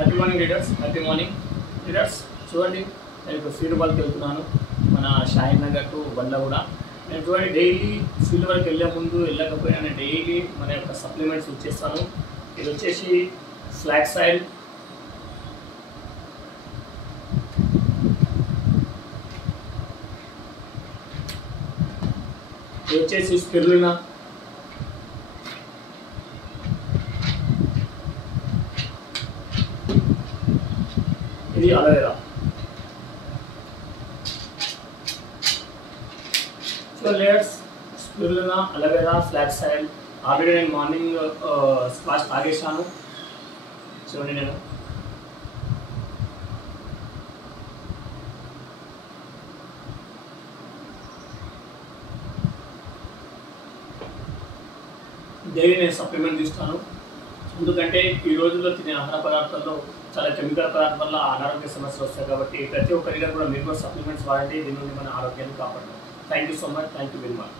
Happy morning leaders, happy morning leaders. చూడండి, నేను ఇప్పుడు ఫీల్డ్ వర్క్కి వెళ్తున్నాను, మన షాహిద్ నగర్ టు బండ్లగూడ. నేను చూడండి డైలీ ఫీల్డ్ వర్క్ వెళ్ళే ముందు వెళ్ళకపోయినా నేను డైలీ మన యొక్క సప్లిమెంట్స్ ఇచ్చేస్తాను. ఇది వచ్చేసి ఫ్లాక్స్ ఆయిల్, ఇది వచ్చేసి స్పిరులినా, ఇది aloe vera. So layers spirulina, aloe vera, flax oil. Already నేను మార్నింగ్ స్క్వాష్ తాగేసాను. చూడండి, నేను డైలీ నేను సప్లిమెంట్ తీస్తాను. ఎందుకంటే ఈ రోజుల్లో తినే ఆహార పదార్థాల్లో చాలా కెమికల్ పదార్థాల వల్ల అనారోగ్య సమస్యలు వస్తాయి. కాబట్టి ప్రతి ఒక్కరిగా కూడా మీరు సప్లిమెంట్స్ వాడండి, దీని నుండి మన ఆరోగ్యాన్ని కాపాడండి. Thank you so much, thank you very much.